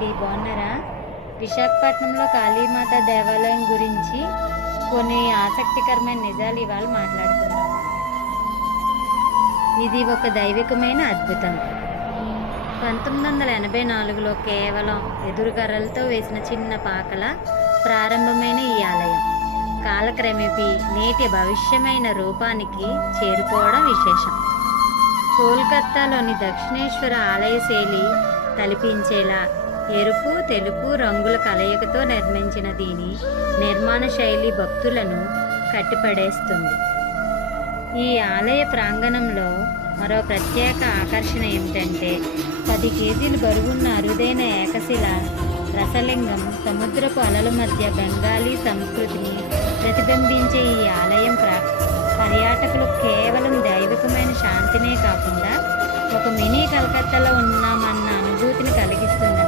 అండి, బాగున్నారా? విశాఖపట్నంలో కాళీమాత దేవాలయం గురించి కొన్ని ఆసక్తికరమైన నిజాలు ఇవాళ మాట్లాడుకుందాం. ఇది ఒక దైవికమైన అద్భుతం. 1984లో కేవలం ఎదురుకర్రలతో వేసిన చిన్న పాకల ప్రారంభమైన ఈ ఆలయం కాలక్రమేపీ నేటి భవిష్యమైన రూపానికి చేరుకోవడం విశేషం. కోల్కతాలోని దక్షిణేశ్వర ఆలయ శైలి తలపించేలా ఎరుపు తెలుపు రంగుల కలయికతో నిర్మించిన దీని నిర్మాణ శైలి భక్తులను కట్టిపడేస్తుంది. ఈ ఆలయ ప్రాంగణంలో మరో ప్రత్యేక ఆకర్షణ ఏమిటంటే 10 కేజీలు బరువున్న అరుదైన ఏకశిల రసలింగం. సముద్రపు అలల మధ్య బెంగాలీ సంస్కృతిని ప్రతిబింబించే ఈ ఆలయం పర్యాటకులు కేవలం దైవికమైన శాంతినే కాకుండా ఒక మినీ కలకత్తాలో ఉన్నామన్న అనుభూతిని కలిగిస్తుంది.